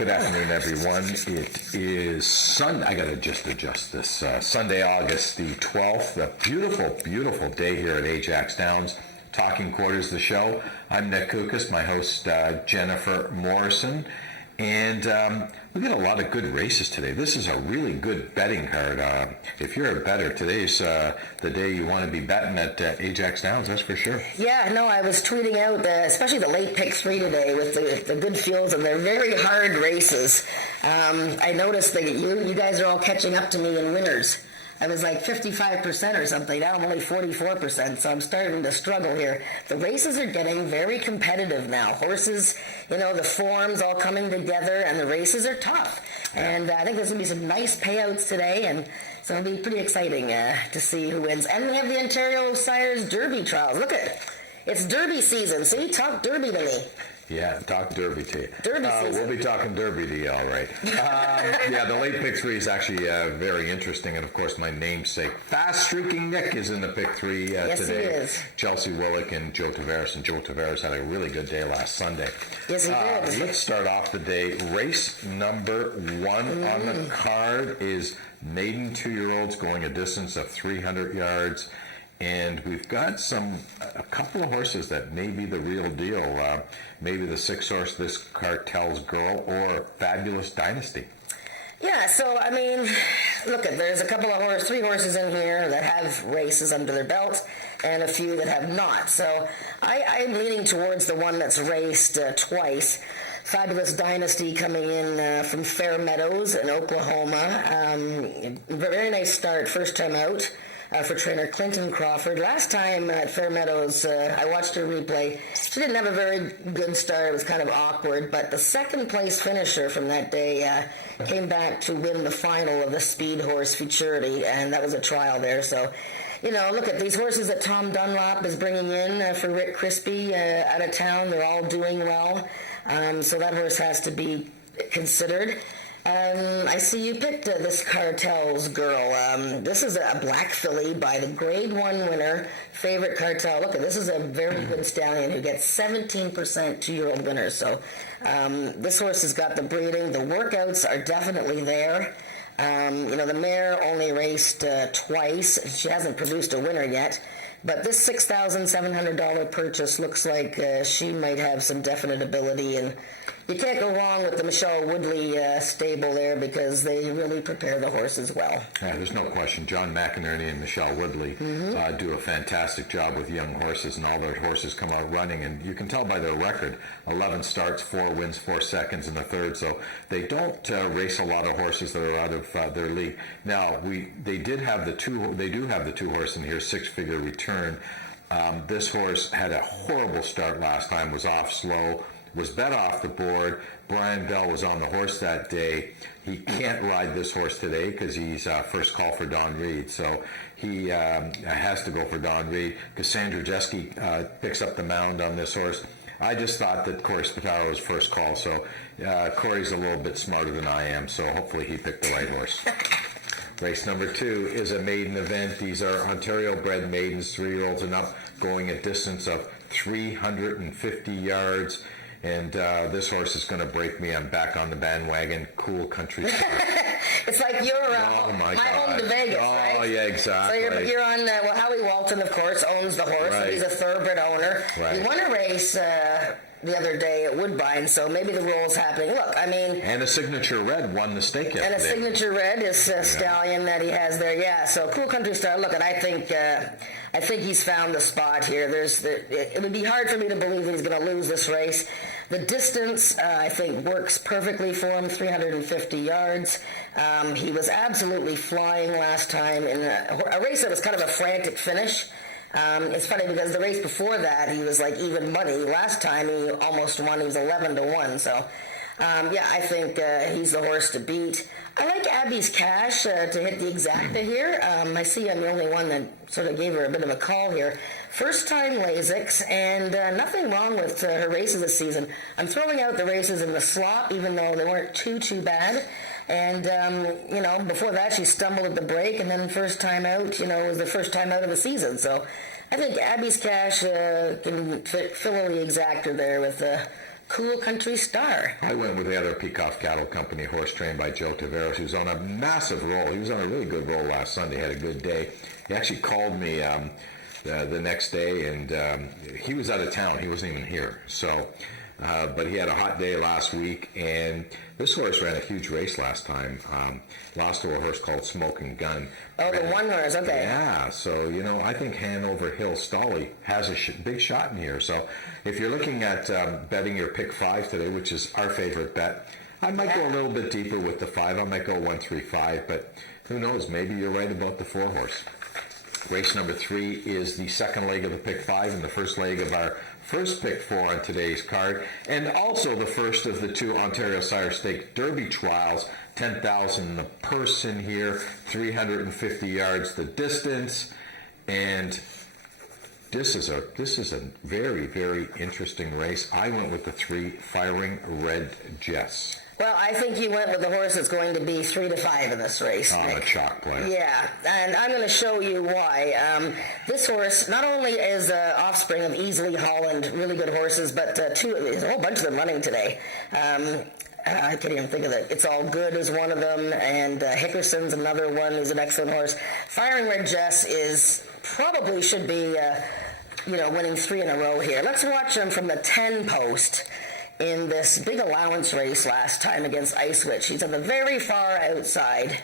Good afternoon, everyone. It is Sunday. I got to just adjust this. Sunday, August the 12th. A beautiful, beautiful day here at Ajax Downs. Talking Quarters, the show. I'm Nick Kukas, my host, Jennifer Morrison. And we got a lot of good races today. This is a really good betting card. If you're a bettor, today's the day you want to be betting at Ajax Downs, that's for sure. Yeah, no, I was tweeting out, especially the late pick 3 today with the good fields, and they're very hard races. I noticed that you guys are all catching up to me in winners. I was like 55% or something. Now I'm only 44%, so I'm starting to struggle here. The races are getting very competitive now. Horses, the forms all coming together, and the races are tough. And I think there's going to be some nice payouts today, and so it'll be pretty exciting to see who wins. And we have the Ontario Sires Derby trials. Look at it. It's Derby season. See, talk Derby to me. Yeah, talk Derby to you. Derby season. We'll be talking Derby to you, all right. Yeah, the late pick 3 is actually very interesting. And, of course, my namesake, Fast Streaking Nick, is in the pick 3 yes, today. He is. Chelsea Willick and Joe Tavares. And Joe Tavares had a really good day last Sunday. Yes, he did. Let's start off the day. Race number 1 on the card is maiden 2-year-olds going a distance of 300 yards. And we've got a couple of horses that may be the real deal. Maybe the 6-horse, This Cartel's Girl, or Fabulous Dynasty. Yeah, so, look, there's a couple of 3 horses in here that have races under their belt and a few that have not. So I'm leaning towards the one that's raced twice. Fabulous Dynasty coming in from Fair Meadows in Oklahoma. Very nice start, first time out. For trainer Clinton Crawford. Last time at Fair Meadows, I watched her replay. She didn't have a very good start. It was kind of awkward, but the second place finisher from that day came back to win the final of the Speed Horse Futurity, and that was a trial there. So, look at these horses that Tom Dunlop is bringing in for Rick Crispy out of town. They're all doing well, so that horse has to be considered. I see you picked This Cartel's Girl. This is a black filly by the Grade 1 winner, Favorite Cartel. Look, this is a very good stallion who gets 17% 2-year-old winners. So this horse has got the breeding. The workouts are definitely there. The mare only raced twice. She hasn't produced a winner yet. But this $6,700 purchase looks like she might have some definite ability, and you can't go wrong with the Michelle Woodley stable there because they really prepare the horses well. Yeah, there's no question. John McInerney and Michelle Woodley do a fantastic job with young horses, and all their horses come out running, and you can tell by their record, 11 starts, 4 wins, 4 seconds in the third, so they don't race a lot of horses that are out of their league. Now, they do have the 2 horse in here, Six-Figure Return. This horse had a horrible start last time, was off slow, was bet off the board. Brian Bell was on the horse that day. He can't ride this horse today because he's first call for Don Reed, so he has to go for Don Reed. Cassandra Jeske picks up the mound on this horse. I just thought that Corey Spataro was first call, so Corey's a little bit smarter than I am, so hopefully he picked the right horse. Race number 2 is a maiden event. These are Ontario-bred maidens, 3-year-olds and up, going a distance of 350 yards. And this horse is going to break me. I'm back on the bandwagon. Cool Country Star. It's like you're my home to Vegas, right? Oh, yeah, exactly. So you're on, Howie Walton, of course, owns the horse. Right. He's a thoroughbred owner. Right. He won a race the other day at Woodbine, so maybe the roll's happening. Look, And a Signature Red won the stake yesterday. And a Signature Red is a stallion that he has there, yeah. So Cool Country Star, look, and I think he's found the spot here. It would be hard for me to believe that he's going to lose this race. The distance, I think, works perfectly for him, 350 yards. He was absolutely flying last time in a race that was kind of a frantic finish. It's funny because the race before that, he was like even money. Last time, he almost won. He was 11-1. So, I think he's the horse to beat. I like Abby's Cash to hit the exacta here. I see I'm the only one that sort of gave her a bit of a call here. First time Lasix, and nothing wrong with her races this season. I'm throwing out the races in the slot, even though they weren't too bad. And, before that, she stumbled at the break, and then first time out, was the first time out of the season. So I think Abby's Cash can fill the exacta there with Cool Country Star. I went with the other Peacock Cattle Company horse trained by Joe Taveras, who's on a massive roll. He was on a really good roll last Sunday, had a good day. He actually called me the next day, and he was out of town. He wasn't even here. So, but he had a hot day last week, and this horse ran a huge race last time. Lost to a horse called Smoking Gun. Oh, the one horse, okay. Yeah, so, I think Hanover Hill Stolly has a big shot in here. So if you're looking at betting your pick 5 today, which is our favorite bet, I might go a little bit deeper with the 5. I might go 1-3-5, but who knows? Maybe you're right about the 4 horse. Race number 3 is the second leg of the pick 5 and the first leg of our first pick 4 on today's card, and also the first of the 2 Ontario Sire Stakes Derby trials. 10,000 the purse in here, 350 yards the distance, and this is a very, very interesting race. I went with the 3 Firing Red Jess. Well, I think you went with the horse that's going to be 3-5 in this race, Nick. A chalk play. Yeah, and I'm going to show you why. This horse not only is offspring of Easily Holland, really good horses, but there's a whole bunch of them running today. I can't even think of it. It's All Good is one of them, and Hickerson's another one who's an excellent horse. Firing Red Jess should be winning 3 in a row here. Let's watch him from the 10 post in this big allowance race last time against Ice Witch. He's on the very far outside.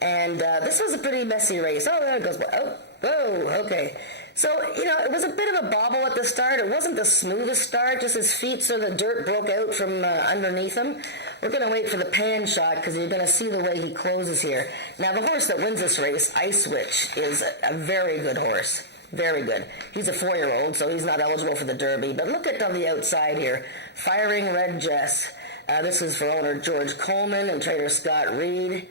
And this was a pretty messy race. Oh, there it goes. Oh, whoa, okay. So, it was a bit of a bobble at the start. It wasn't the smoothest start, just his feet, so the dirt broke out from underneath him. We're going to wait for the pan shot because you're going to see the way he closes here. Now, the horse that wins this race, Ice Witch, is a very good horse. Very good. He's a 4-year-old, so he's not eligible for the Derby. But look at on the outside here. Firing Red Jess. This is for owner George Coleman and trader Scott Reed.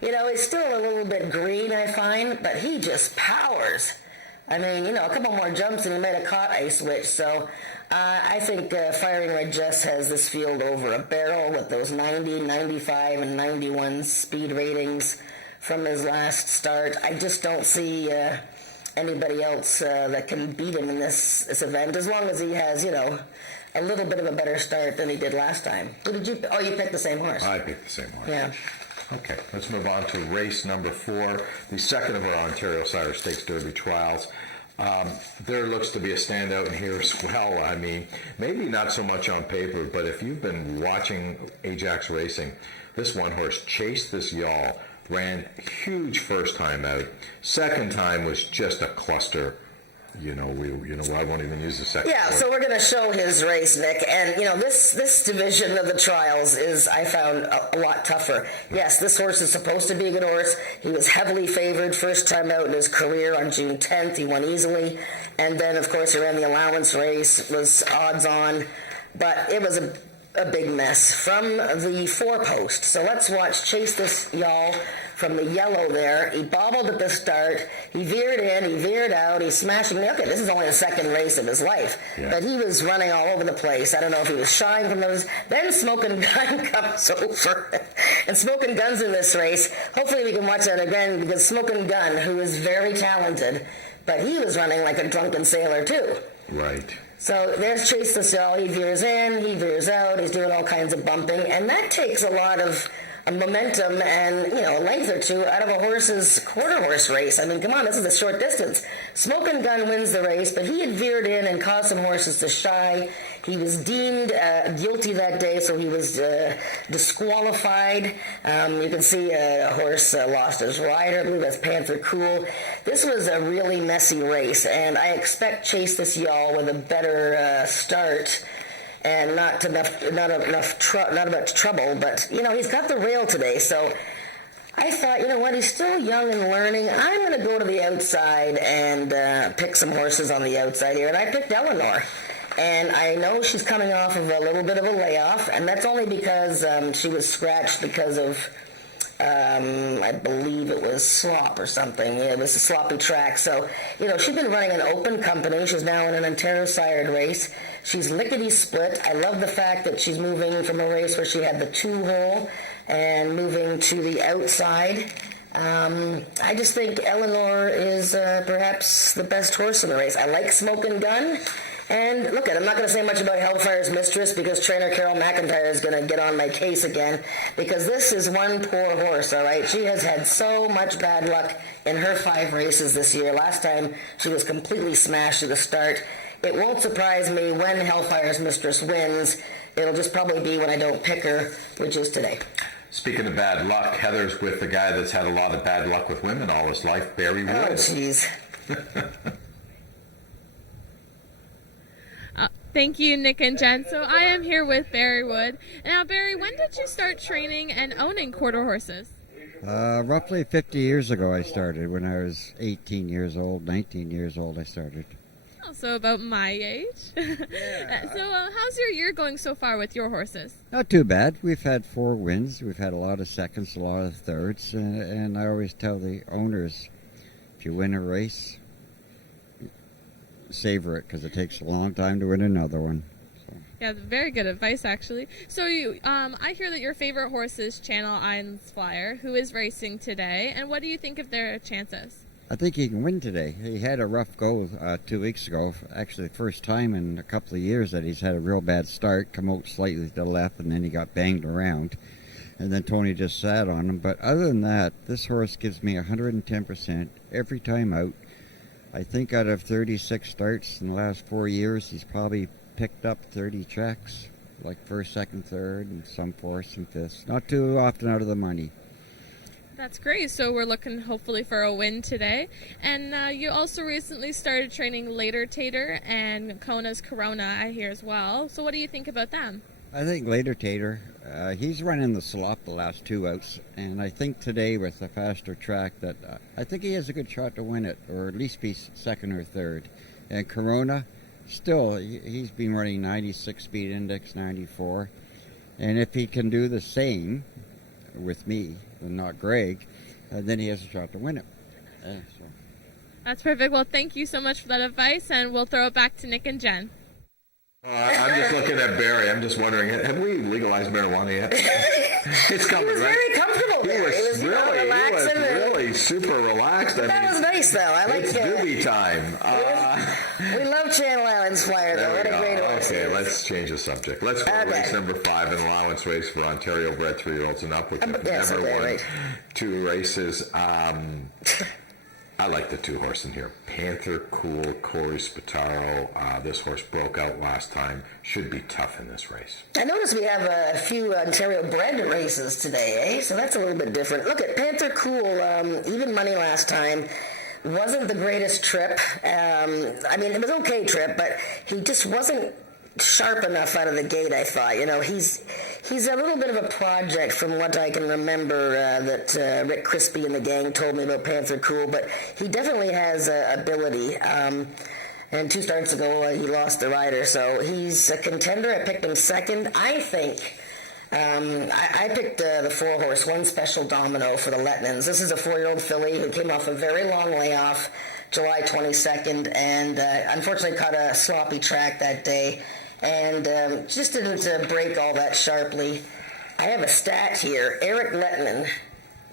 He's still a little bit green, I find, but he just powers. I mean, a couple more jumps and he might have caught Ice Witch. So I think Firing Red Jess has this field over a barrel with those 90, 95, and 91 speed ratings from his last start. I just don't see anybody else that can beat him in this event, as long as he has, a little bit of a better start than he did last time. Who did you? Oh, you picked the same horse. I picked the same horse. Yeah. Okay, let's move on to race number 4, the second of our Ontario Sire Stakes Derby trials. There looks to be a standout in here as well. I mean, maybe not so much on paper, but if you've been watching Ajax racing, this one horse, Chase This Y'all, ran huge first time out. Second time was just a cluster. I won't even use the second. Yeah, so we're going to show his race, Nick, and this division of the trials is, I found, a lot tougher. Yes, this horse is supposed to be a good horse. He was heavily favored first time out in his career on June 10th. He won easily, and then of course he ran the allowance race, was odds on, but it was a big mess from the 4 post. So let's watch Chase This Y'all from the yellow there. He bobbled at the start. He veered in. He veered out. He's smashing. Okay, this is only the second race of his life. Yeah. But he was running all over the place. I don't know if he was shying from those. Then Smoking Gun comes over. And Smoking Gun's in this race. Hopefully we can watch that again because Smoking Gun, who is very talented, but he was running like a drunken sailor too. Right. So there's Chase This Y'all. He veers in, he veers out, he's doing all kinds of bumping, and that takes a lot of momentum and, a length or two out of a horse's quarter horse race. I mean, come on, this is a short distance. Smoking Gun wins the race, but he had veered in and caused some horses to shy. He was deemed guilty that day, so he was disqualified. You can see a horse lost his rider. I believe that's Panther Cool. This was a really messy race, and I expect Chase This Y'all with a better start. And not much trouble, but he's got the rail today. So I thought, he's still young and learning. I'm going to go to the outside and pick some horses on the outside here. And I picked Eleanor, and I know she's coming off of a little bit of a layoff, and that's only because she was scratched because of. I believe it was slop or something. It was a sloppy track. So, she's been running an open company. She's now in an Ontario sired race. She's lickety split. I love the fact that she's moving from a race where she had the 2-hole and moving to the outside. I just think Eleanor is perhaps the best horse in the race. I like Smoking Gun. And look, I'm not going to say much about Hellfire's Mistress because trainer Carol McIntyre is going to get on my case again, because this is one poor horse, all right? She has had so much bad luck in her 5 races this year. Last time she was completely smashed at the start. It won't surprise me when Hellfire's Mistress wins. It'll just probably be when I don't pick her, which is today. Speaking of bad luck, Heather's with the guy that's had a lot of bad luck with women all his life, Barry Wood. Oh, jeez. Thank you, Nick and Jen. So I am here with Barry Wood. Now, Barry, when did you start training and owning quarter horses? Roughly 50 years ago I started. When I was 18 years old, 19 years old I started. Oh, so about my age. Yeah. So how's your year going so far with your horses? Not too bad. We've had 4 wins. We've had a lot of seconds, a lot of thirds. And I always tell the owners, if you win a race, savor it, because it takes a long time to win another one. So. Yeah, very good advice, actually. So I hear that your favorite horse is Channel Islands Flyer, who is racing today. And what do you think of their chances? I think he can win today. He had a rough go 2 weeks ago. Actually, the first time in a couple of years that he's had a real bad start, come out slightly to the left, and then he got banged around. And then Tony just sat on him. But other than that, this horse gives me 110% every time out. I think out of 36 starts in the last 4 years, he's probably picked up 30 checks, like first, second, third, and some fourths and fifths. Not too often out of the money. That's great. So we're looking hopefully for a win today. And you also recently started training Later Tater and Kona's Corona, I hear as well. So what do you think about them? I think Later Tater, he's running the slop the last 2 outs, and I think today with the faster track that I think he has a good shot to win it, or at least be second or third. And Corona, still, he's been running 96 speed index, 94, and if he can do the same with me and not Greg, then he has a shot to win it. So. That's perfect. Well, thank you so much for that advice, and we'll throw it back to Nick and Jen. I'm just looking at Barry. I'm just wondering, have we legalized marijuana yet? It's coming, He was right? very comfortable there. He was relaxing. really super relaxed. That was nice, though. I like it's doobie time. We love Channel Islands Flyer, though. What a great horse. Okay, let's change the subject. Let's go to race number 5, an allowance race for Ontario-bred 3-year-olds and up, which have never won right. 2 races. I like the 2 horse in here. Panther Cool, Corey Spataro. This horse broke out last time. Should be tough in this race. I noticed we have a few Ontario-bred races today, eh? So that's a little bit different. Look at Panther Cool, even money last time. Wasn't the greatest trip. I mean, it was an okay trip, but he just wasn't sharp enough out of the gate, I thought. You know, he's a little bit of a project from what I can remember that Rick Crispy and the gang told me about Panther Cool, but he definitely has ability. And 2 starts ago, he lost the rider, so he's a contender. I picked him second. I think I picked the 4 horse, One Special Domino for the Letnans. This is a 4-year-old filly who came off a very long layoff, July 22nd, and unfortunately caught a sloppy track that day. And just didn't break all that sharply. I have a stat here. Eric Letman,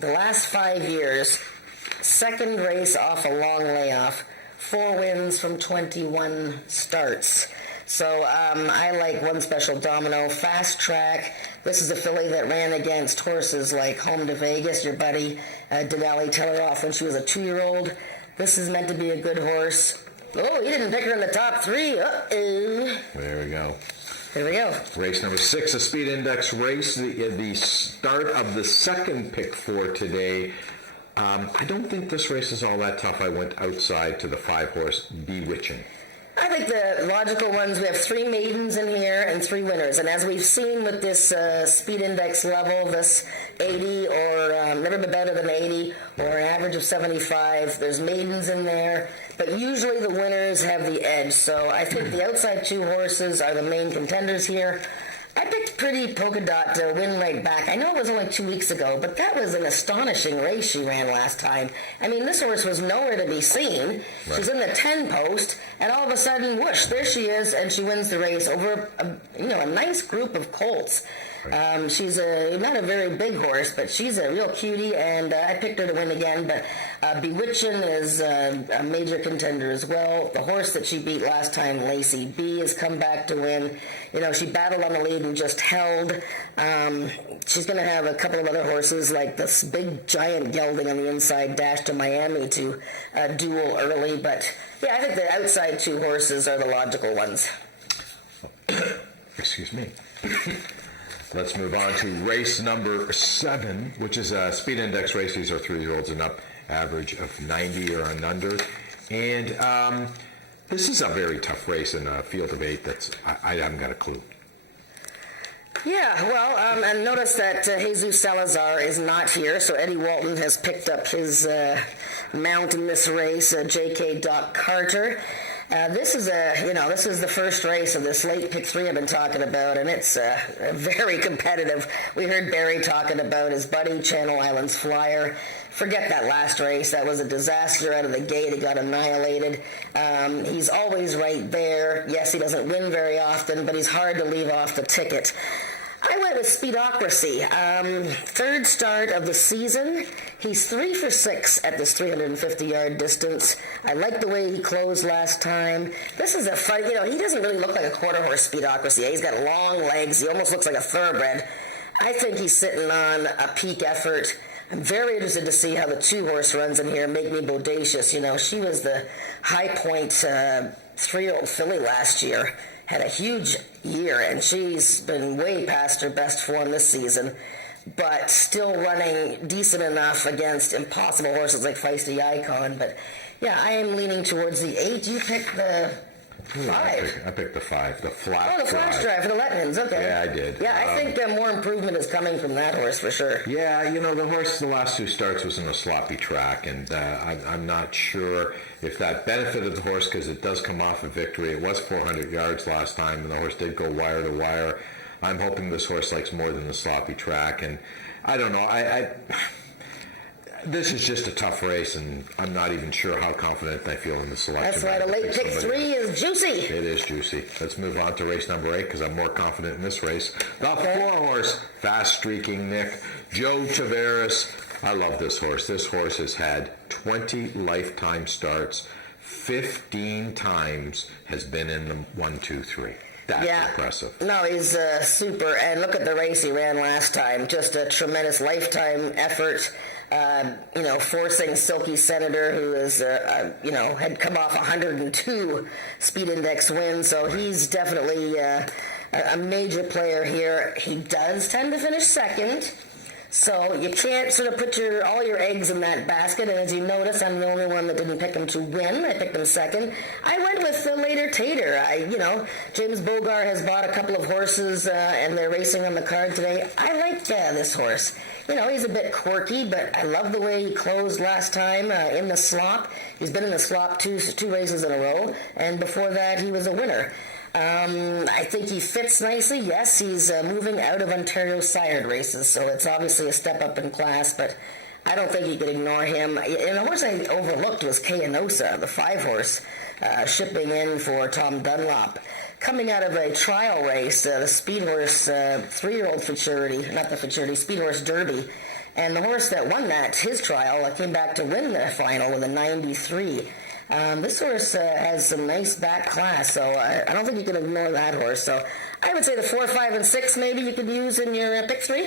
the last 5 years, 2nd race off a long layoff, 4 wins from 21 starts. So I like One Special Domino. Fast track. This is a filly that ran against horses like Home to Vegas, your buddy Denali Telleroff when she was a 2-year-old. This is meant to be a good horse. Oh, he didn't pick her in the top 3. Uh-oh. There we go. There we go. Race number 6, a speed index race. The start of the 2nd pick for today. I don't think this race is all that tough. I went outside to the 5 horse Bewitching. I think the logical ones, we have 3 maidens in here and 3 winners. And as we've seen with this speed index level, this 80 or never been better than 80 or an average of 75, there's maidens in there. But usually the winners have the edge. So I think the outside 2 horses are the main contenders here. I picked Pretty Polka Dot to win right back. I know it was only 2 weeks ago, but that was an astonishing race she ran last time. I mean, this horse was nowhere to be seen. Right. She's in the 10 post, and all of a sudden, whoosh, there she is, and she wins the race over a nice group of colts. Right. She's not a very big horse, but she's a real cutie, and I picked her to win again. But Bewitchin' is a major contender as well. The horse that she beat last time, Lacey B, has come back to win. You know, she battled on the lead and just held. She's going to have a couple of other horses like this big giant gelding on the inside, Dash to Miami, to duel early. But yeah, I think the outside two horses are the logical ones. Excuse me. Let's move on to race number 7, which is a speed index race. These are 3-year-olds and up, average of 90 or an under. And this is a very tough race in a field of 8 that's, I haven't got a clue. Yeah, well, and notice that Jesus Salazar is not here, so Eddie Walton has picked up his mount in this race, J.K. Doc Carter. This is the first race of this late pick 3 I've been talking about, and it's very competitive. We heard Barry talking about his buddy, Channel Islands Flyer. Forget that last race. That was a disaster out of the gate. He got annihilated. He's always right there. Yes, he doesn't win very often, but he's hard to leave off the ticket. I went with Speedocracy. Third start of the season. He's 3 for 6 at this 350-yard distance. I like the way he closed last time. This is a fun, he doesn't really look like a quarter horse Speedocracy. He's got long legs. He almost looks like a thoroughbred. I think he's sitting on a peak effort. I'm very interested to see how the 2-horse runs in here. Make Me Bodacious. She was the high point 3-year-old filly last year. Had a huge year, and she's been way past her best form this season, but still running decent enough against impossible horses like Feisty Icon. But yeah, I am leaning towards the 8. You picked the 5. I picked the 5, the flash Oh, the flash drive for the Letmans. Okay. Yeah, I did. Yeah, I think more improvement is coming from that horse for sure. Yeah, the horse the last 2 starts was in a sloppy track, and I'm not sure if that benefited the horse because it does come off a victory. It was 400 yards last time, and the horse did go wire to wire. I'm hoping this horse likes more than the sloppy track, and I don't know. This is just a tough race, and I'm not even sure how confident I feel in the selection. That's right. A late pick 3 is juicy. It is juicy. Let's move on to race number 8 because I'm more confident in this race. The 4-horse, fast streaking Nick, Joe Taveras. I love this horse. This horse has had 20 lifetime starts. 15 times has been in the 1, 2, 3. That's impressive. No, he's super. And look at the race he ran last time. Just a tremendous lifetime effort. Forcing Silky Senator, who is, had come off 102 speed index wins. So he's definitely a major player here. He does tend to finish second. So you can't sort of put all your eggs in that basket. And as you notice, I'm the only one that didn't pick him to win. I picked him second. I went with the later Tater. James Bogar has bought a couple of horses, and they're racing on the card today. I like this horse. He's a bit quirky, but I love the way he closed last time in the slop. He's been in the slop two races in a row, and before that he was a winner. I think he fits nicely. Yes, he's moving out of Ontario sired races, so it's obviously a step up in class, but I don't think you could ignore him. And the horse I overlooked was Kayanosa, the 5-horse, shipping in for Tom Dunlop. Coming out of a trial race, the Speed Horse 3-year-old Speed Horse Derby, and the horse that won his trial, came back to win the final with a 93. This horse has some nice back class, so I don't think you can ignore that horse. So I would say the 4, 5, and 6 maybe you could use in your pick 3. I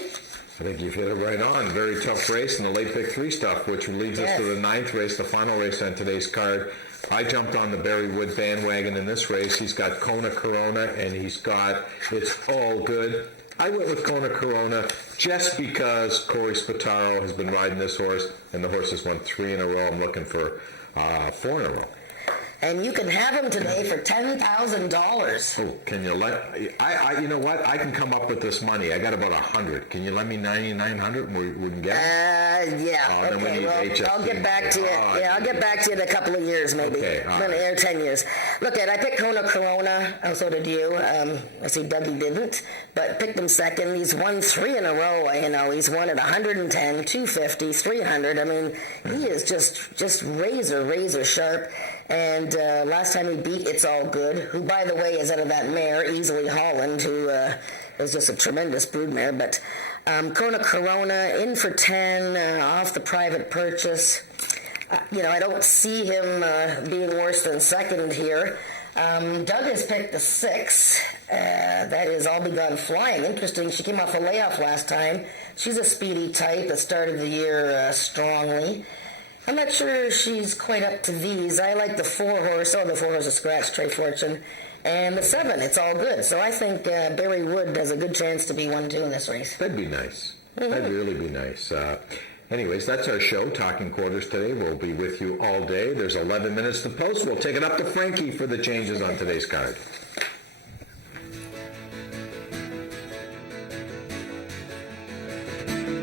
think you've hit it right on. Very tough race in the late pick 3 stuff, which leads us to the 9th race, the final race on today's card. I jumped on the Barry Wood bandwagon in this race. He's got Kona Corona, and he's got It's All Good. I went with Kona Corona just because Corey Spataro has been riding this horse, and the horse has won 3 in a row. I'm looking for 4 in a row. And you can have him today for $10,000. Oh, can you let... you know what? I can come up with this money. I got about 100. Can you lend me 9,900 and we can get it? Yeah. Okay, well, I'll get back to you. I'll get back to you in a couple of years, maybe. Okay, all right. 10 years. Look, I picked Kona Corona. So did you. I see Dougie didn't, but picked him second. He's won 3 in a row. He's won at 110, 250, 300. I mean, he is just razor sharp. And last time he beat It's All Good, who, by the way, is out of that mare, Easily Holland, who is just a tremendous broodmare. But Kona Corona in for 10 off the private purchase. I don't see him being worse than second here. Doug has picked the 6. That is All Begun Flying. Interesting. She came off a layoff last time. She's a speedy type that started the year strongly. I'm not sure she's quite up to these. I like the 4 horse. The 4 horse is Scratch, Trey Fortune. And the 7, It's All Good. So I think Barry Wood has a good chance to be 1-2 in this race. That'd be nice. That'd really be nice. Anyways, that's our show, Talking Quarters today. We'll be with you all day. There's 11 minutes to post. We'll take it up to Frankie for the changes on today's card.